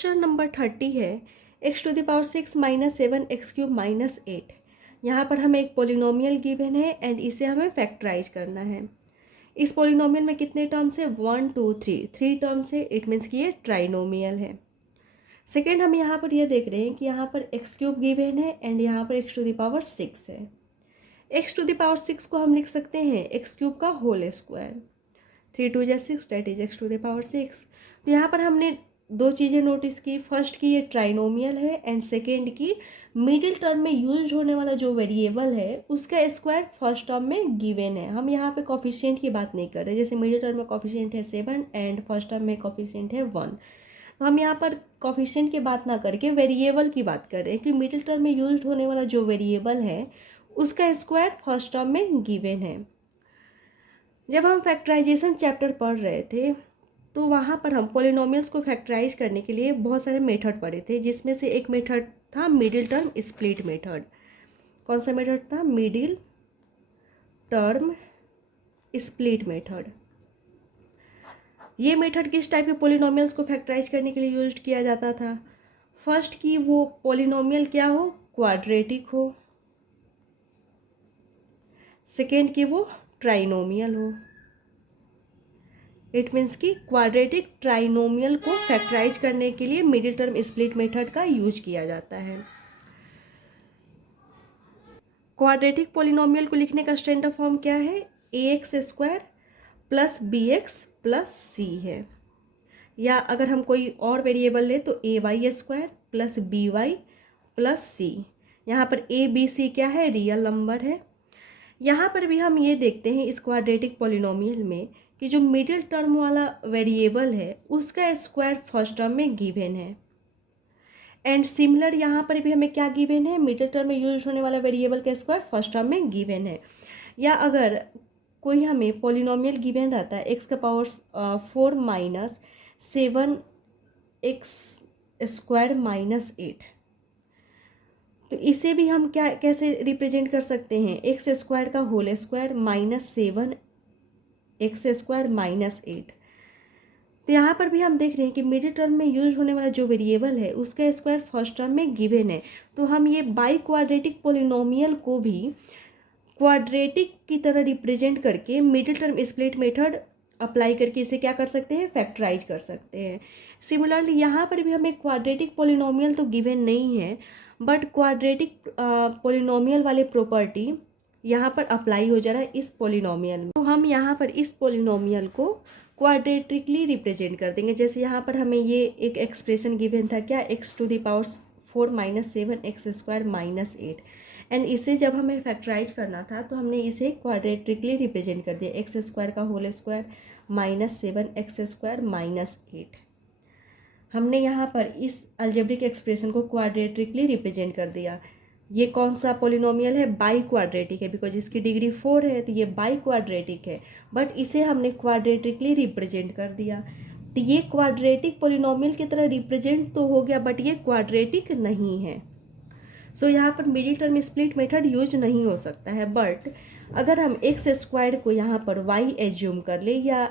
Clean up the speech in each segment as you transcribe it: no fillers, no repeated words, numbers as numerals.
Question number 30 है X to the power 6 minus 7 X cube minus 8। यहाँ पर हमें एक पोलिनोमियल गिवन है एंड इसे हमें फैक्टराइज करना है। इस पोलिनोमियल में कितने टर्म्स है? 1 2 3 3 टर्म्स है। इट मीन्स कि ये ट्राइनोमियल है। सेकेंड हम यहाँ पर ये देख रहे हैं कि यहाँ पर एक्स क्यूब गिवन है एंड यहाँ पर एक्स टू द पावर 6 है। एक्स टू द पावर 6 को हम लिख सकते हैं एक्स क्यूब का whole square. 3 2 6 that is X to the power 6। तो यहाँ पर हमने दो चीज़ें नोटिस की। फर्स्ट की ये ट्राइनोमियल है एंड सेकेंड की मिडिल टर्म में यूज होने वाला जो वेरिएबल है उसका स्क्वायर फर्स्ट टर्म में गिवन है। हम यहाँ पे कॉफिशिएंट की बात नहीं कर रहे। जैसे मिडिल टर्म में कॉफिशिएंट है 7 एंड फर्स्ट टर्म में कॉफिशिएंट है 1। तो हम यहाँ पर कॉफिशिएंट की बात ना करके वेरिएबल की बात कर रहे हैं कि मिडिल टर्म में यूज होने वाला जो वेरिएबल है उसका स्क्वायर फर्स्ट टर्म में गिवन है। जब हम फैक्टराइजेशन चैप्टर पढ़ रहे थे तो वहाँ पर हम पोलिनोमियल्स को फैक्टराइज करने के लिए बहुत सारे मेथड पढ़े थे, जिसमें से एक मेथड था मिडिल टर्म स्प्लिट मेथड। कौन सा मेथड था? Middle term split method. ये मेथड किस टाइप के पोलिनोमियल्स को फैक्टराइज करने के लिए यूज किया जाता था? फर्स्ट की वो पोलिनोमियल क्या हो? क्वाड्रेटिक हो। सेकेंड की वो ट्राइनोमियल हो। इट मीन्स कि क्वाड्रेटिक ट्राइनोमियल को फैक्टराइज करने के लिए मिडिल टर्म स्प्लिट मेथड का यूज किया जाता है। क्वाड्रेटिक पोलिनोमियल को लिखने का स्टैंडर्ड फॉर्म क्या है? A X square plus B X plus C है। या अगर हम कोई और वेरिएबल ले तो A Y square plus B Y plus C. यहाँ पर ए बी सी क्या है? रियल नंबर है। यहाँ पर भी हम ये देखते हैं इस क्वाड्रेटिक पोलिनोमियल में कि जो मिडिल टर्म वाला वेरिएबल है उसका स्क्वायर फर्स्ट टर्म में गिवन है। एंड सिमिलर यहाँ पर भी हमें क्या गिवन है? मिडिल टर्म में यूज होने वाला वेरिएबल का स्क्वायर फर्स्ट टर्म में गिवन है। या अगर कोई हमें पोलिनोमियल गिवन रहता है एक्स का power 4 minus 7 X square minus 8, तो इसे भी हम क्या कैसे रिप्रेजेंट कर सकते हैं? एक्स स्क्वायर का whole square minus 7 X square minus 8। तो यहाँ पर भी हम देख रहे हैं कि मिडिल टर्म में यूज होने वाला जो वेरिएबल है उसका स्क्वायर फर्स्ट टर्म में गिवन है। तो हम ये बाई क्वाड्रेटिक पोलिनोमियल को भी क्वाड्रेटिक की तरह रिप्रेजेंट करके middle term split method apply करके इसे क्या कर सकते हैं? फैक्टराइज कर सकते हैं। सिमिलरली यहाँ पर भी हमें क्वाड्रेटिक पोलिनोमियल तो गिवन नहीं है, बट क्वाड्रेटिक पोलिनोमियल वाले प्रॉपर्टी यहाँ पर अप्लाई हो जा रहा है इस पोलिनोमियल में। तो हम यहाँ पर इस पोलिनोमियल को क्वाड्रेटिकली रिप्रेजेंट कर देंगे। जैसे यहाँ पर हमें ये एक एक्सप्रेशन गिवन था क्या? X to the power 4 minus 7 X square minus 8। And इसे जब हमें फैक्टराइज करना था तो हमने इसे क्वाड्रेटिकली रिप्रेजेंट कर दिया। एक्स स्क्वायर का whole square minus 7 X square minus 8। हमने यहाँ पर इस अलजेब्रिक एक्सप्रेशन को क्वाड्रेटिकली रिप्रेजेंट कर दिया। ये कौन सा पोलिनोमियल है? बाई क्वाड्रेटिक है, बिकॉज इसकी डिग्री 4 है तो ये बाई क्वाड्रेटिक है, बट इसे हमने क्वाड्रेटिकली रिप्रेजेंट कर दिया। तो ये क्वाड्रेटिक पोलिनोमियल की तरह रिप्रेजेंट तो हो गया, बट ये क्वाड्रेटिक नहीं है। सो यहाँ पर middle term split method use नहीं हो सकता है। बट अगर हम एक्स स्क्वायर को यहाँ पर वाई एज्यूम कर ले या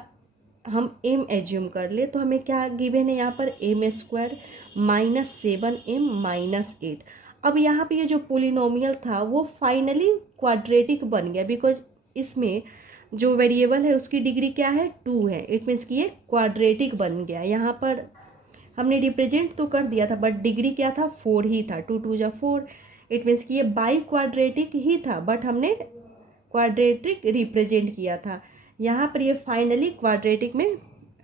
हम एम एज्यूम कर ले तो हमें क्या गिवन है? यहाँ पर M square minus 7m minus 8। अब यहाँ पे ये जो पोलिनोमियल था वो फाइनली क्वाड्रेटिक बन गया, बिकॉज इसमें जो वेरिएबल है उसकी डिग्री क्या है? 2 है। इट मीन्स कि ये क्वाड्रेटिक बन गया। यहाँ पर हमने रिप्रेजेंट तो कर दिया था बट डिग्री क्या था? 4 ही था। 2 2 जा 4। इट मीन्स कि ये बाई क्वाड्रेटिक ही था, बट हमने क्वाड्रेटिक रिप्रेजेंट किया था। यहाँ पर ये फाइनली क्वाड्रेटिक में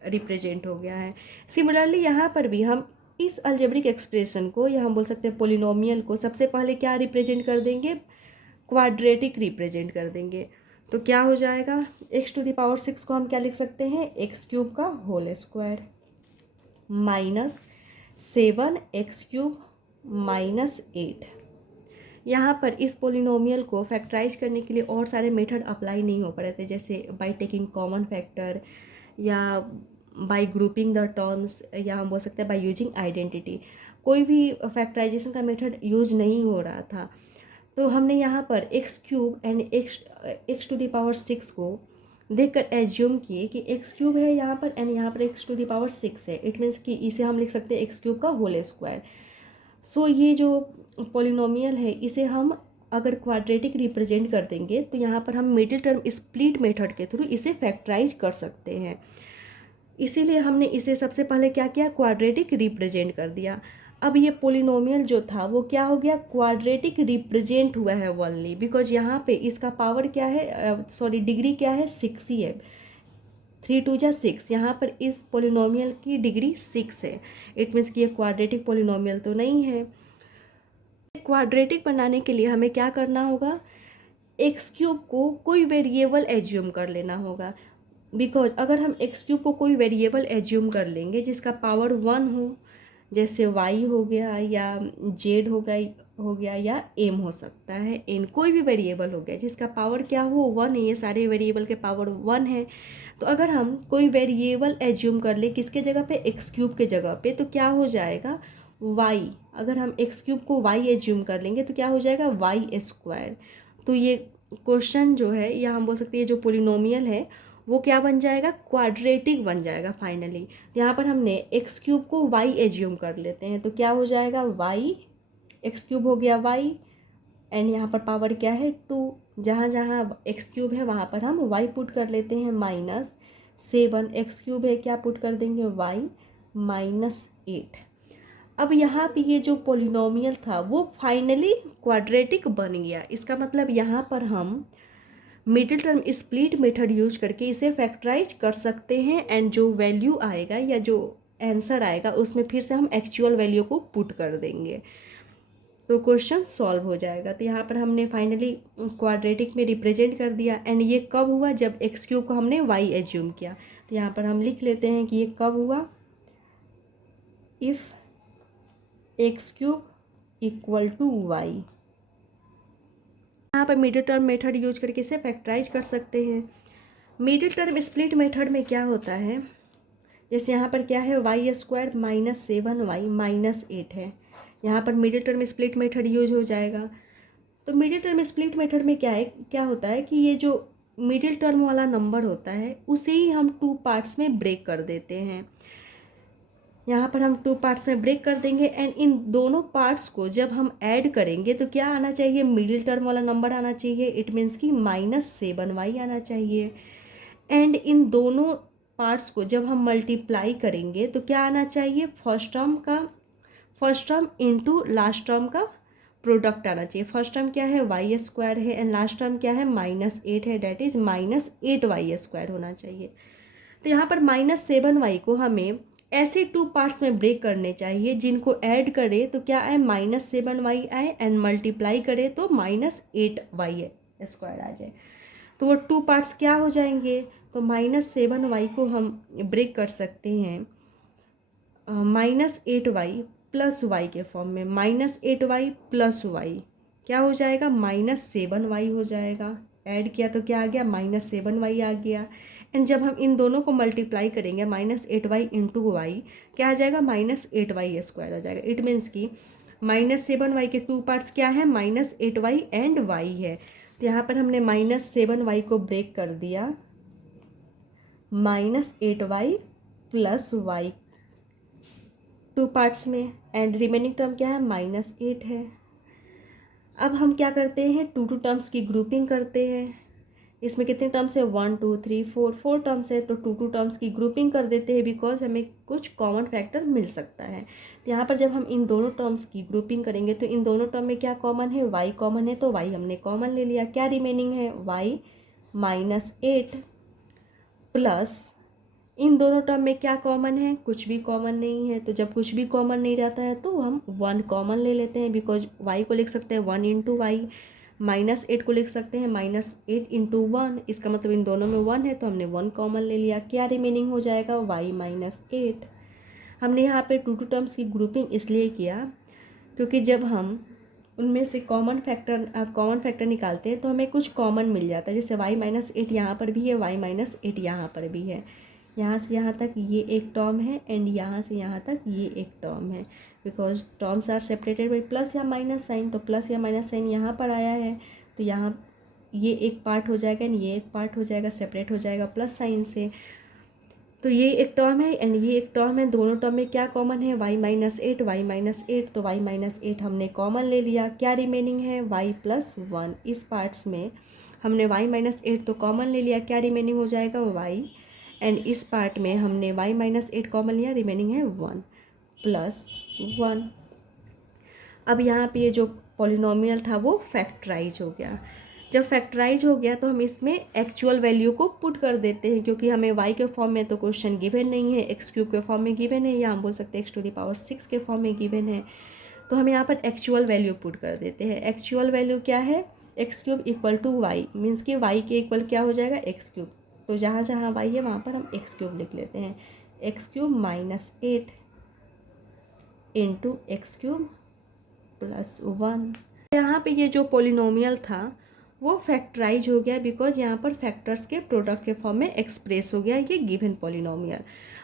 रिप्रेजेंट हो गया है। सिमिलरली यहाँ पर भी हम इस अलजेब्रिक एक्सप्रेशन को या हम बोल सकते हैं पोलिनोमियल को सबसे पहले क्या रिप्रेजेंट कर देंगे? क्वाड्रेटिक रिप्रेजेंट कर देंगे। तो क्या हो जाएगा? एक्स टू द पावर 6 को हम क्या लिख सकते हैं? एक्स क्यूब का whole square minus 7 X cube minus 8। यहाँ पर इस पोलिनोमियल को फैक्टराइज करने के लिए और सारे मेथड अप्लाई नहीं हो पा रहे थे, जैसे बाय टेकिंग कॉमन फैक्टर या बाय ग्रुपिंग द टर्म्स, या हम बोल सकते हैं बाय यूजिंग आइडेंटिटी। कोई भी फैक्टराइजेशन का मेथड यूज नहीं हो रहा था। तो हमने यहाँ पर X cube and X to the power 6 को देखकर एज्यूम किए कि एक्स क्यूब है यहाँ पर एंड यहाँ पर एक्स टू द पावर 6 है। इट मीन्स कि इसे हम लिख सकते हैं एक्स क्यूब का होल स्क्वायर। सो ये जो पॉलिनोमियल है इसे हम अगर क्वाड्रेटिक रिप्रेजेंट कर देंगे तो यहाँ पर हम मिडिल टर्म स्प्लिट मेथड के थ्रू इसे फैक्टराइज कर सकते हैं। इसीलिए हमने इसे सबसे पहले क्या किया, क्वाड्रेटिक रिप्रेजेंट कर दिया। अब ये पोलिनोमियल जो था वो क्या हो गया, क्वाड्रेटिक रिप्रेजेंट हुआ है ओनली बिकॉज यहाँ पे इसका पावर क्या है, सॉरी डिग्री क्या है, 6 ही है। 3 2 जा 6, यहाँ पर इस पोलिनोमियल की डिग्री 6 है। इट मीन्स कि ये क्वाड्रेटिक पोलिनोमियल तो नहीं है। क्वाड्रेटिक बनाने के लिए हमें क्या करना होगा, एक्स क्यूब को कोई वेरिएबल एज्यूम कर लेना होगा। बिकॉज अगर हम एक्स क्यूब को कोई वेरिएबल एज्यूम कर लेंगे जिसका पावर 1 हो, जैसे वाई हो गया या जेड हो गया या एम हो सकता है, एन कोई भी वेरिएबल हो गया जिसका पावर क्या हो 1 है, ये सारे वेरिएबल के पावर 1 है। तो अगर हम कोई वेरिएबल एज्यूम कर ले किसके जगह पे, एक्स क्यूब के जगह पे, तो क्या हो जाएगा वाई। अगर हम एक्स क्यूब को वाई एज्यूम कर लेंगे तो क्या हो जाएगा वाई स्क्वायर। तो ये क्वेश्चन जो है या हम बोल सकते हैं जो पोलिनोमियल है वो क्या बन जाएगा, क्वाड्रेटिक बन जाएगा फाइनली। तो यहाँ पर हमने एक्स क्यूब को वाई एज्यूम कर लेते हैं तो क्या हो जाएगा वाई, एक्स क्यूब हो गया वाई एंड यहाँ पर पावर क्या है 2। जहाँ जहाँ एक्स क्यूब है वहाँ पर हम वाई पुट कर लेते हैं -7, एक्स क्यूब है क्या पुट कर देंगे वाई -8। अब यहाँ पे ये जो पोलिनोमियल था वो फाइनली क्वाड्रेटिक बन गया। इसका मतलब यहाँ पर हम middle term split method use करके इसे फैक्टराइज कर सकते हैं एंड जो वैल्यू आएगा या जो आंसर आएगा उसमें फिर से हम एक्चुअल वैल्यू को पुट कर देंगे तो क्वेश्चन सॉल्व हो जाएगा। तो यहाँ पर हमने फाइनली क्वाड्रेटिक में रिप्रेजेंट कर दिया एंड ये कब हुआ, जब एक्स क्यूब को हमने वाई एज्यूम किया। तो यहाँ पर हम लिख लेते हैं कि ये कब हुआ, if X cube equal to Y. यहाँ पर मिडिल टर्म मेथड यूज करके इसे फैक्टराइज कर सकते हैं। मिडिल टर्म स्प्लिट मेथड में क्या होता है, जैसे यहाँ पर क्या है वाई स्क्वायर -7y -8 है, यहाँ पर middle term split method use हो जाएगा। तो मिडिल टर्म स्प्लिट मेथड में क्या होता है कि ये जो मिडिल टर्म वाला नंबर होता है उसे ही हम 2 पार्ट्स में ब्रेक कर देते हैं। यहाँ पर हम 2 पार्ट्स में ब्रेक कर देंगे एंड इन दोनों पार्ट्स को जब हम ऐड करेंगे तो क्या आना चाहिए, मिडिल टर्म वाला नंबर आना चाहिए। इट मीन्स कि -7y आना चाहिए। एंड इन दोनों पार्ट्स को जब हम मल्टीप्लाई करेंगे तो क्या आना चाहिए, first term into last term का प्रोडक्ट आना चाहिए। फर्स्ट टर्म क्या है वाई स्क्वायर है एंड लास्ट टर्म क्या है -8 है, डेट इज -8y² होना चाहिए। तो यहाँ पर -7y को हमें ऐसे 2 पार्ट्स में ब्रेक करने चाहिए जिनको ऐड करें तो क्या आए -7y आए एंड मल्टीप्लाई करें तो -8y² आ जाए। तो वो 2 पार्ट्स क्या हो जाएंगे, तो -7y को हम ब्रेक कर सकते हैं -8y प्लस y के फॉर्म में। -8y प्लस y क्या हो जाएगा, -7y हो जाएगा। ऐड किया तो क्या आ गया, -7y आ गया। एंड जब हम इन दोनों को मल्टीप्लाई करेंगे -8y इंटू वाई क्या आ जाएगा, -8y² हो जाएगा। इट मीन्स कि -7y के 2 पार्ट्स क्या है, -8y एंड y है। तो यहाँ पर हमने -7y को ब्रेक कर दिया -8y प्लस y 2 पार्ट्स में एंड रिमेनिंग टर्म क्या है -8 है। अब हम क्या करते हैं, 2 टर्म्स की ग्रुपिंग करते हैं। इसमें कितने टर्म्स है 1 2 3 4 टर्म्स है तो 2 टर्म्स की ग्रुपिंग कर देते हैं बिकॉज हमें कुछ कॉमन फैक्टर मिल सकता है। तो यहाँ पर जब हम इन दोनों टर्म्स की ग्रुपिंग करेंगे तो इन दोनों टर्म में क्या कॉमन है, y कॉमन है तो y हमने कॉमन ले लिया। क्या रिमेनिंग है y -8 प्लस इन दोनों टर्म में क्या कॉमन है, कुछ भी कॉमन नहीं है। तो जब कुछ भी कॉमन नहीं रहता है तो हम 1 कॉमन ले लेते हैं बिकॉज y को लिख सकते हैं 1 इंटू वाई, -8 को लिख सकते हैं -8 इंटू 1, इसका मतलब इन दोनों में 1 है तो हमने 1 कॉमन ले लिया। क्या रिमेनिंग हो जाएगा y -8। हमने यहाँ पे 2 टर्म्स की ग्रुपिंग इसलिए किया क्योंकि जब हम उनमें से कॉमन फैक्टर निकालते हैं तो हमें कुछ कॉमन मिल जाता है। जैसे y -8 यहाँ पर भी है, y -8 यहाँ पर भी है, यहाँ से यहाँ तक ये एक टर्म है एंड यहाँ से यहाँ तक ये एक टर्म है because terms are separated by plus या माइनस साइन। तो प्लस या माइनस साइन यहाँ पर आया है तो यहाँ ये एक पार्ट हो जाएगा एंड ये एक पार्ट हो जाएगा, सेपरेट हो जाएगा प्लस साइन से। तो ये एक टर्म है एंड ये एक टर्म है, दोनों टर्म में क्या कॉमन है, y minus eight, Y minus eight. तो y माइनस एट हमने कॉमन ले लिया, क्या रिमेनिंग है, y प्लस वन। इस पार्ट्स में हमने y माइनस एट तो कॉमन ले लिया, क्या रिमेनिंग हो जाएगा, y। एंड इस पार्ट में हमने y माइनस एट कॉमन लिया, रिमेनिंग है वन प्लस वन। अब यहाँ पे ये जो पॉलिनोमियल था वो फैक्टराइज हो गया। जब फैक्टराइज हो गया तो हम इसमें एक्चुअल वैल्यू को पुट कर देते हैं, क्योंकि हमें y के फॉर्म में तो क्वेश्चन गिवन नहीं है, एक्स क्यूब के फॉर्म में गिवन है, या हम बोल सकते हैं एक्स टू द पावर 6 के फॉर्म में गिवन है। तो हम यहाँ पर एक्चुअल वैल्यू पुट कर देते हैं। एक्चुअल वैल्यू क्या है, X cube equal to Y, means कि वाई के इक्वल क्या हो जाएगा, एक्स क्यूब। तो जहाँ जहाँ वाई है वहाँ पर हम एक्स क्यूब लिख लेते हैं, X cube minus eight into X cube plus one. यहाँ पे ये जो पोलिनोमियल था वो फैक्टराइज हो गया, बिकॉज यहाँ पर फैक्टर्स के प्रोडक्ट के फॉर्म में एक्सप्रेस हो गया ये गिवन पोलिनोमियल।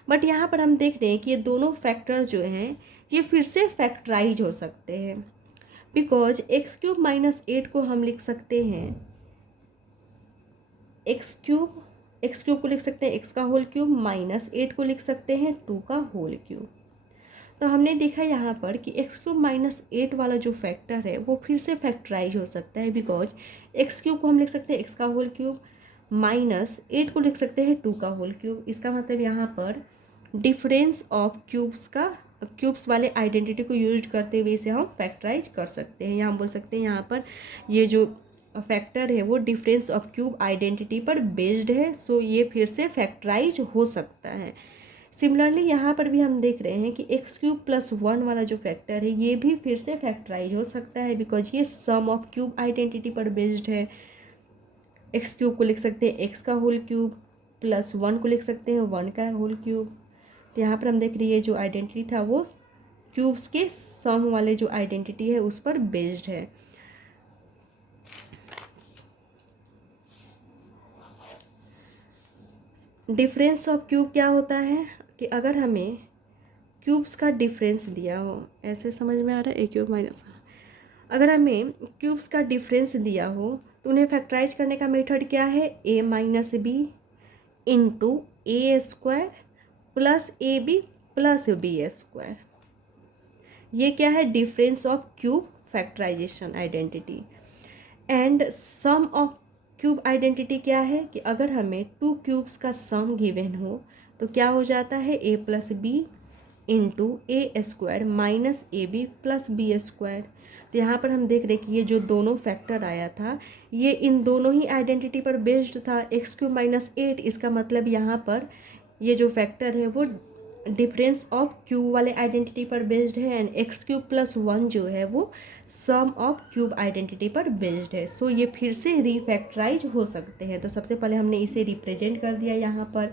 बट यहाँ पर हम देख रहे हैं कि ये दोनों फैक्टर जो हैं ये फिर से फैक्टराइज हो सकते हैं, because X cube minus eight को हम लिख सकते हैं एक्स क्यूब को लिख सकते हैं एक्स का होल क्यूब, माइनस एट को लिख सकते हैं टू का होल क्यूब। तो हमने देखा यहाँ पर कि एक्स क्यूब माइनस एट वाला जो फैक्टर है वो फिर से फैक्टराइज हो सकता है, बिकॉज एक्स क्यूब को हम लिख सकते हैं एक्स का होल क्यूब, माइनस एट को लिख सकते हैं टू का होल क्यूब। इसका मतलब यहाँ पर डिफरेंस ऑफ क्यूब्स वाले आइडेंटिटी को यूज करते हुए इसे हम फैक्टराइज कर सकते हैं, या हम बोल सकते हैं यहाँ पर ये जो फैक्टर है वो डिफरेंस ऑफ क्यूब आइडेंटिटी पर बेस्ड है, सो ये फिर से फैक्टराइज हो सकता है। सिमिलरली यहाँ पर भी हम देख रहे हैं कि एक्स क्यूब प्लस वन वाला जो फैक्टर है ये भी फिर से फैक्टराइज हो सकता है, बिकॉज ये सम ऑफ क्यूब आइडेंटिटी पर बेस्ड है। एक्स क्यूब को लिख सकते हैं एक्स का होल क्यूब, प्लस वन को लिख सकते हैं वन का होल क्यूब। तो यहाँ पर हम देख रही है जो आइडेंटिटी था वो क्यूब्स के सम वाले जो आइडेंटिटी है उस पर बेस्ड है। डिफरेंस ऑफ क्यूब क्या होता है कि अगर हमें क्यूब्स का डिफरेंस दिया हो, ऐसे समझ में आ रहा है, ए क्यूब माइनस, अगर हमें क्यूब्स का डिफरेंस दिया हो तो उन्हें फैक्टराइज करने का मेथड क्या है, A minus B into A square plus A B plus B square. ये क्या है, difference of cube factorization identity. And sum of cube identity क्या है कि अगर हमें टू क्यूब्स का सम गिवन हो तो क्या हो जाता है, A plus B into A square minus A B plus B square. तो यहाँ पर हम देख रहे हैं कि ये जो दोनों फैक्टर आया था ये इन दोनों ही आइडेंटिटी पर बेस्ड था, एक्स क्यूब माइनस एट। इसका मतलब यहाँ पर ये जो फैक्टर है वो डिफरेंस ऑफ क्यूब वाले आइडेंटिटी पर बेस्ड है, and x cube plus one जो है वो सम ऑफ क्यूब आइडेंटिटी पर बेस्ड है। सो ये फिर से रीफैक्टराइज हो सकते हैं। तो सबसे पहले हमने इसे रिप्रेजेंट कर दिया यहाँ पर।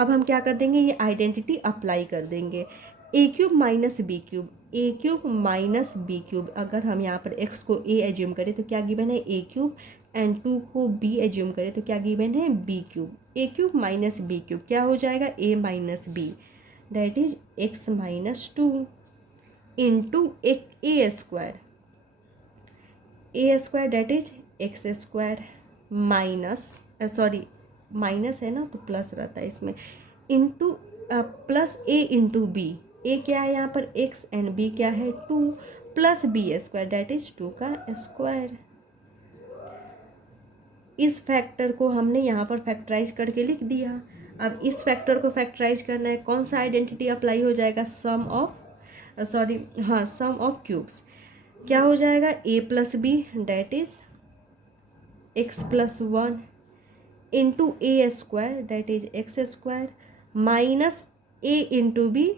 अब हम क्या कर देंगे, ये आइडेंटिटी अप्लाई कर देंगे, ए cube minus B cube, A cube minus B cube. अगर हम यहाँ पर एक्स को ए एज्यूम करें तो क्या गिवन है, ए क्यूब, एंड टू को बी एज्यूम करें तो क्या गिवन है, B cube. A cube minus B cube क्या हो जाएगा, A minus B, that is X minus two into एक A square, A square that is X square minus, sorry minus है ना तो प्लस रहता है इसमें, into plus A into B. A क्या है यहाँ पर एक्स एंड बी क्या है to, plus B square that is two का स्क्वायर। इस फैक्टर को हमने यहाँ पर फैक्टराइज करके लिख दिया। अब इस फैक्टर को फैक्टराइज करना है, कौन सा आइडेंटिटी अप्लाई हो जाएगा, sum of sum of cubes. क्या हो जाएगा, A plus B that is X plus one into A square that is X square minus A into B,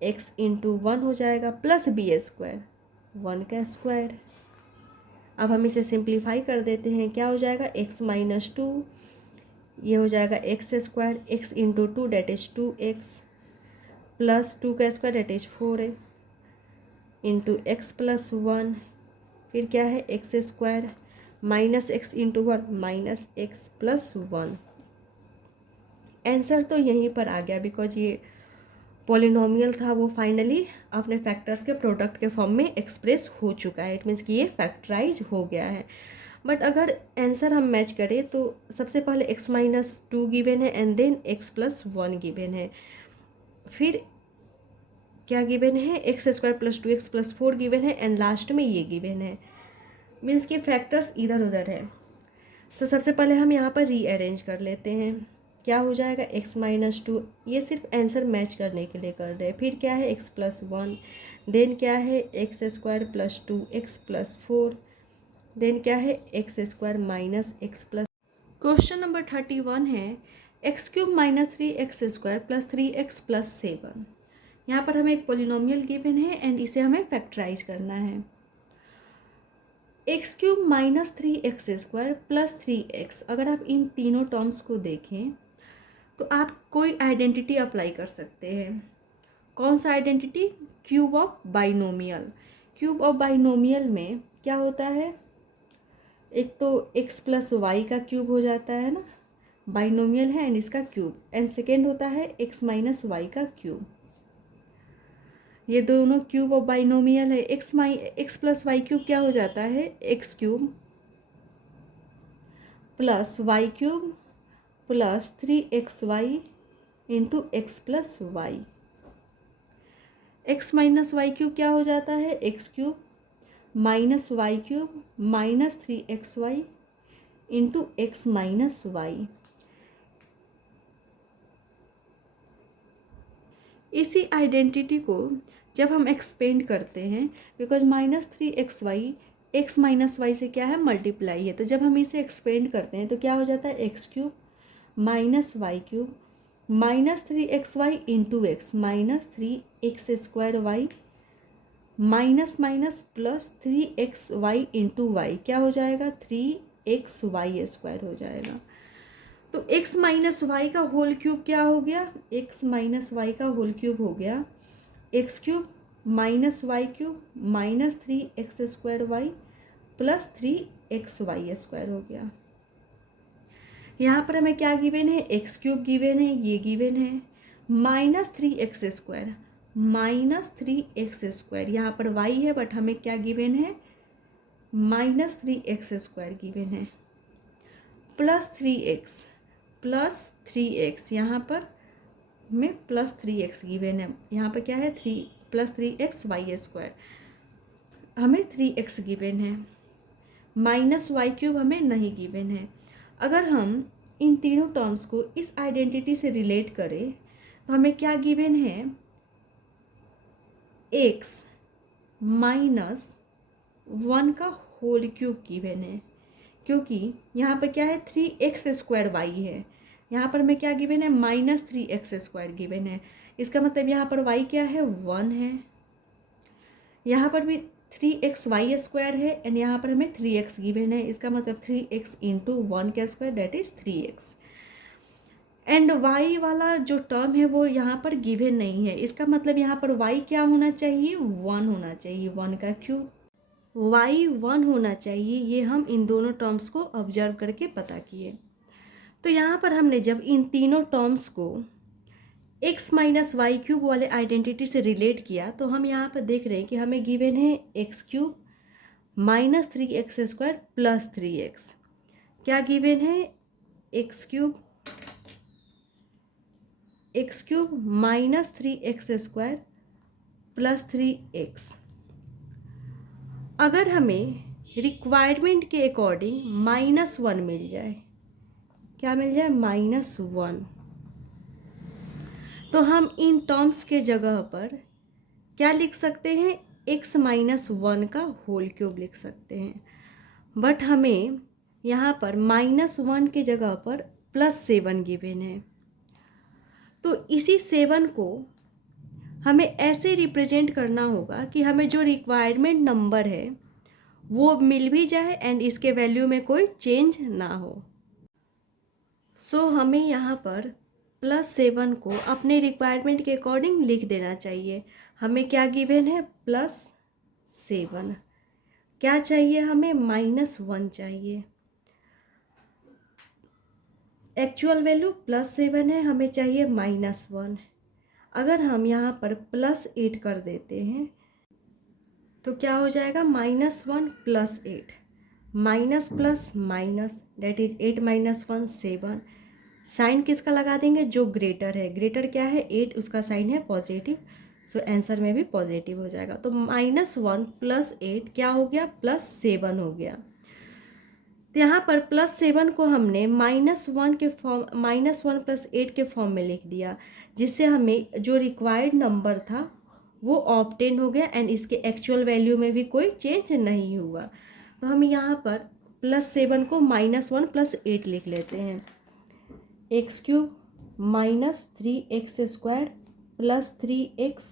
X into one हो जाएगा, प्लस बी स्क्वायर वन का square. अब हम इसे simplify कर देते हैं, क्या हो जाएगा, एक्स माइनस टू, ये हो जाएगा X square, X into two that is two X plus two का स्क्वायर डैट इज फोर है इंटू एक्स प्लस वन, फिर क्या है X square minus X into one minus X plus one. Answer तो यहीं पर आ गया, बिकॉज ये पॉलिनोमियल था वो फाइनली अपने फैक्टर्स के प्रोडक्ट के फॉर्म में एक्सप्रेस हो चुका है। इट मीन्स कि ये फैक्टराइज हो गया है। बट अगर आंसर हम मैच करें तो सबसे पहले x-2 गिवन है एंड देन x+1 गिवन है, फिर क्या गिवन है x² + 2x+4 गिवन है एंड लास्ट में ये गिवन है, मीन्स कि फैक्टर्स इधर उधर है। तो सबसे पहले हम यहाँ पर रीअरेंज कर लेते हैं। क्या हो जाएगा x-2, ये सिर्फ आंसर मैच करने के लिए कर रहे हैं। फिर क्या है x+1, देन क्या है x² + 2x+4, देन क्या है x² - x+। क्वेश्चन नंबर 31 है x³ - 3x² + 3x + 7। यहाँ पर हमें एक पोलिनोमियल गिवन है एंड इसे हमें फैक्टराइज करना है। x³ - 3x² + 3x, अगर आप इन तीनों टर्म्स को देखें तो आप कोई आइडेंटिटी अप्लाई कर सकते हैं। कौन सा identity? Cube of binomial. Cube of binomial में क्या होता है, एक तो x + y का क्यूब हो जाता है ना, बाइनोमियल है एंड इसका क्यूब, एंड सेकेंड होता है x - y का क्यूब। ये दोनों क्यूब ऑफ बाइनोमियल है। x + y³ क्या हो जाता है, x³ + y³ + 3xy × x + y। x - y³ क्या हो जाता है, x³ - y³ - 3xy × x - y। इसी आइडेंटिटी को जब हम एक्सपेंड करते हैं, बिकॉज -3xy x - y से क्या है, मल्टीप्लाई है, तो जब हम इसे एक्सपेंड करते हैं तो क्या हो जाता है, x³ - y³ - 3xy × x - 3x² y +3xy × y, क्या हो जाएगा, 3xy² हो जाएगा। तो x - y का होल क्यूब क्या हो गया, x - y का होल क्यूब हो गया x³ - y³ - 3x² y +3xy² हो गया। यहाँ पर हमें क्या गिवन है, x³ गिवन है, ये गिवन है -3x², -3x², यहाँ पर y है बट हमें क्या गिवन है, -3x² गिवन है, +3x, यहाँ पर हमें +3x गिवन है, यहाँ पर क्या है, 3 + 3xy², हमें 3x गिवन है, -y³ हमें नहीं गिवन है। अगर हम इन तीनों टर्म्स को इस आइडेंटिटी से रिलेट करें तो हमें क्या गिवन है, x - 1 का होल क्यूब गिवन है, क्योंकि यहाँ पर क्या है, 3x² y है, यहाँ पर हमें क्या गिवन है, -3x² गिवन है। इसका मतलब यहाँ पर y क्या है, 1 है, यहाँ पर भी 3xy² है एंड यहाँ पर हमें 3x गिवन है, इसका मतलब 3x × 1 का square that is 3x। And y वाला जो टर्म है वो यहाँ पर गिवन नहीं है, इसका मतलब यहाँ पर y क्या होना चाहिए, 1 होना चाहिए, 1 का क्यूब, y 1 होना चाहिए। ये हम इन दोनों टर्म्स को ऑब्जर्व करके पता किए। तो यहाँ पर हमने जब इन तीनों टर्म्स को x - y³ वाले आइडेंटिटी से रिलेट किया तो हम यहाँ पर देख रहे हैं कि हमें गिवन है x³ - 3x² + 3x, क्या गिवन है, x³ - 3x² + 3x। अगर हमें रिक्वायरमेंट के अकॉर्डिंग -1 मिल जाए, क्या मिल जाए, -1, तो हम इन टर्म्स के जगह पर क्या लिख सकते हैं, x - 1 का होल क्यूब लिख सकते हैं। बट हमें यहाँ पर -1 के जगह पर +7 गिवन है, तो इसी 7 को हमें ऐसे रिप्रेजेंट करना होगा कि हमें जो रिक्वायरमेंट नंबर है वो मिल भी जाए एंड इसके वैल्यू में कोई चेंज ना हो। सो हमें यहाँ पर +7 को अपने रिक्वायरमेंट के अकॉर्डिंग लिख देना चाहिए। हमें क्या गिवन है, +7, क्या चाहिए हमें, -1 चाहिए। एक्चुअल वैल्यू +7 है, हमें चाहिए -1। अगर हम यहाँ पर +8 कर देते हैं तो क्या हो जाएगा, -1 + 8, minus plus minus that is 8 minus 1 7। Sign किसका लगा देंगे, जो ग्रेटर है। ग्रेटर क्या है 8, उसका साइन है पॉजिटिव, सो आंसर में भी पॉजिटिव हो जाएगा। तो -1 + 8 क्या हो गया, +7 हो गया। तो यहाँ पर +7 को हमने -1 के फॉर्म, -1 + 8 के फॉर्म में लिख दिया, जिससे हमें जो रिक्वायर्ड नंबर था वो ऑब्टेन हो गया एंड इसके एक्चुअल वैल्यू में भी कोई चेंज नहीं हुआ। तो हम यहाँ पर +7 को -1 + 8 लिख लेते हैं। x³ -3x² + 3x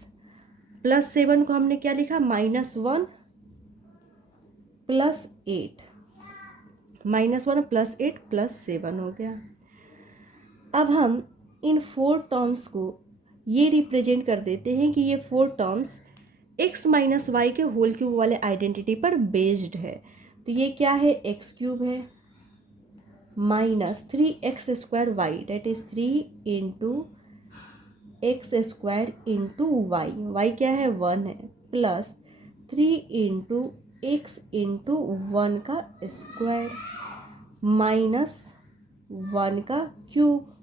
+7 को हमने क्या लिखा, -1 + 8, -1 + 8 + 7 हो गया। अब हम इन 4 टर्म्स को ये रिप्रेजेंट कर देते हैं कि ये 4 टर्म्स x - y के होल क्यूब वाले आइडेंटिटी पर बेस्ड है। तो ये क्या है, x³ है -3x² y, that is 3 × x² × y, y क्या है 1 है, प्लस 3 × x × 1 का स्क्वायर -1 का क्यूब।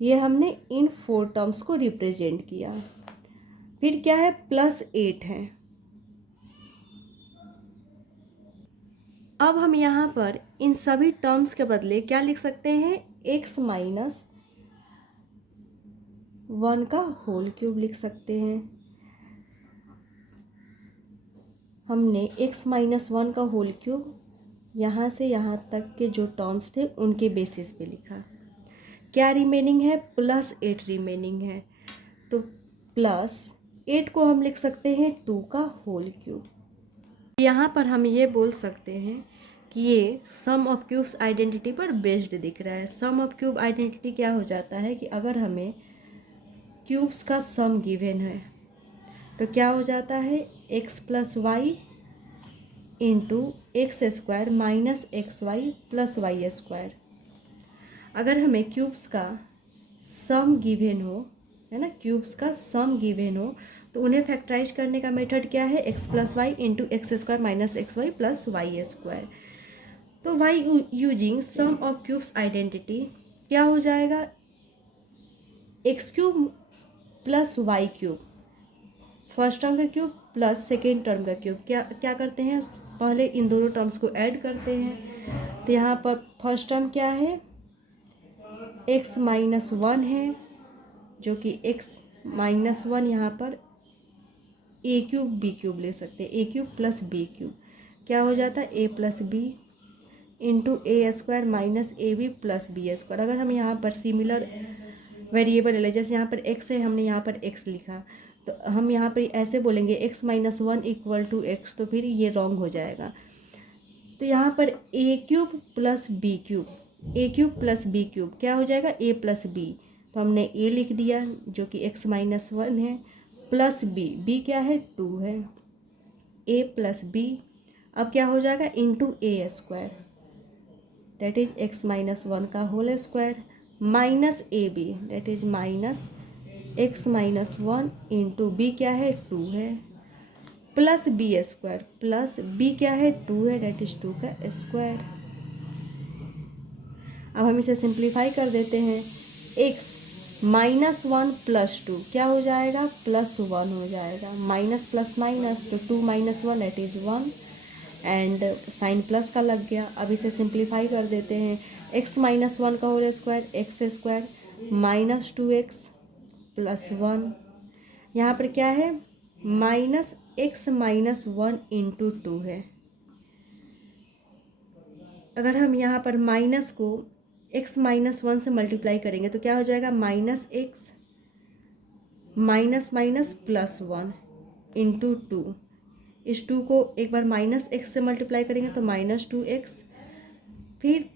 ये हमने इन 4 टर्म्स को रिप्रेजेंट किया। फिर क्या है, +8 है। अब हम यहाँ पर इन सभी टर्म्स के बदले क्या लिख सकते हैं, x - 1 का होल क्यूब लिख सकते हैं। हमने x - 1 का होल क्यूब यहाँ से यहाँ तक के जो टर्म्स थे उनके बेसिस पे लिखा। क्या रिमेनिंग है, +8 रिमेनिंग है। तो +8 को हम लिख सकते हैं 2 का होल क्यूब। यहाँ पर हम ये बोल सकते हैं कि ये सम ऑफ क्यूब्स आइडेंटिटी पर बेस्ड दिख रहा है। सम ऑफ क्यूब आइडेंटिटी क्या हो जाता है कि अगर हमें क्यूब्स का सम गिवन है तो क्या हो जाता है, x + y × x² - xy + y²। अगर हमें क्यूब्स का सम गिवन हो, है ना, क्यूब्स का सम गिवन हो तो उन्हें फैक्टराइज करने का मेथड क्या है, x + y × x² - xy + y²। तो y using sum of cubes identity क्या हो जाएगा, x³ + y³ फर्स्ट टर्म का क्यूब प्लस सेकेंड टर्म का क्यूब। क्या करते हैं, पहले इन दोनों टर्म्स को ऐड करते हैं। तो यहाँ पर फर्स्ट टर्म क्या है, x - 1 है, जो कि x - 1 यहाँ पर a³ b³ ले सकते हैं, a³ + b³। क्या हो जाता है, a + b × a² - ab + b²। अगर हम यहाँ पर सिमिलर वेरिएबल ले, जैसे यहाँ पर x है, हमने यहाँ पर x लिखा, तो हम यहाँ पर ऐसे बोलेंगे x - 1 = x, तो फिर ये रॉन्ग हो जाएगा। तो यहाँ पर a³ + b³, a³ + b³ क्या हो जाएगा, a + b। तो हमने a लिख दिया जो कि x - 1 है, प्लस b क्या है 2 है, a + b अब क्या हो जाएगा × a², डेट इज x - 1 का whole square minus ab, that is -x - 1 × b क्या है 2 है, प्लस b² प्लस b क्या है 2 है, डेट इज 2 का स्क्वायर। अब हम इसे सिंप्लीफाई कर देते हैं। x -1 + 2 क्या हो जाएगा, +1 हो जाएगा, माइनस प्लस माइनस तो 2 - 1 that is 1 and sign plus का लग गया। अब इसे सिंप्लीफाई कर देते हैं, x - 1 का होल स्क्वायर x² -2x + 1, यहाँ पर क्या है -x - 1 × 2 है। अगर हम यहाँ पर माइनस को x - 1 से मल्टीप्लाई करेंगे तो क्या हो जाएगा, -x -+ 1 × 2। इस 2 को एक बार -x से मल्टीप्लाई करेंगे तो -2x, फिर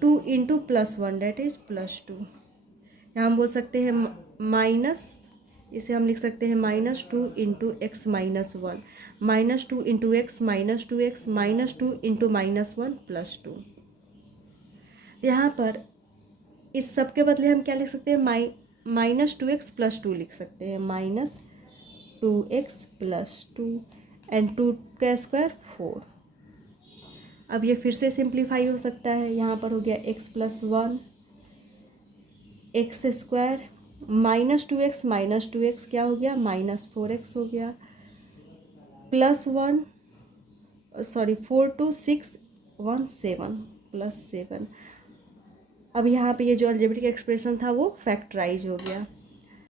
2 × +1 डेट इज +2। यहाँ हम बोल सकते हैं माइनस, इसे हम लिख सकते हैं -2 × x - 1 -2 × x -2x -2 × -1 +2। यहाँ पर इस सब के बदले हम क्या लिख सकते हैं, -2x + 2 लिख सकते हैं, -2x + 2 एंड 2 का स्क्वायर 4। अब ये फिर से सिंप्लीफाई हो सकता है। यहाँ पर हो गया x plus 1 x square minus two x क्या हो गया -4x हो गया प्लस 1 सॉरी 4 2 6 1 7 प्लस 7। अब यहाँ पे ये जो अलजेब्रिक एक्सप्रेशन था वो फैक्टराइज हो गया।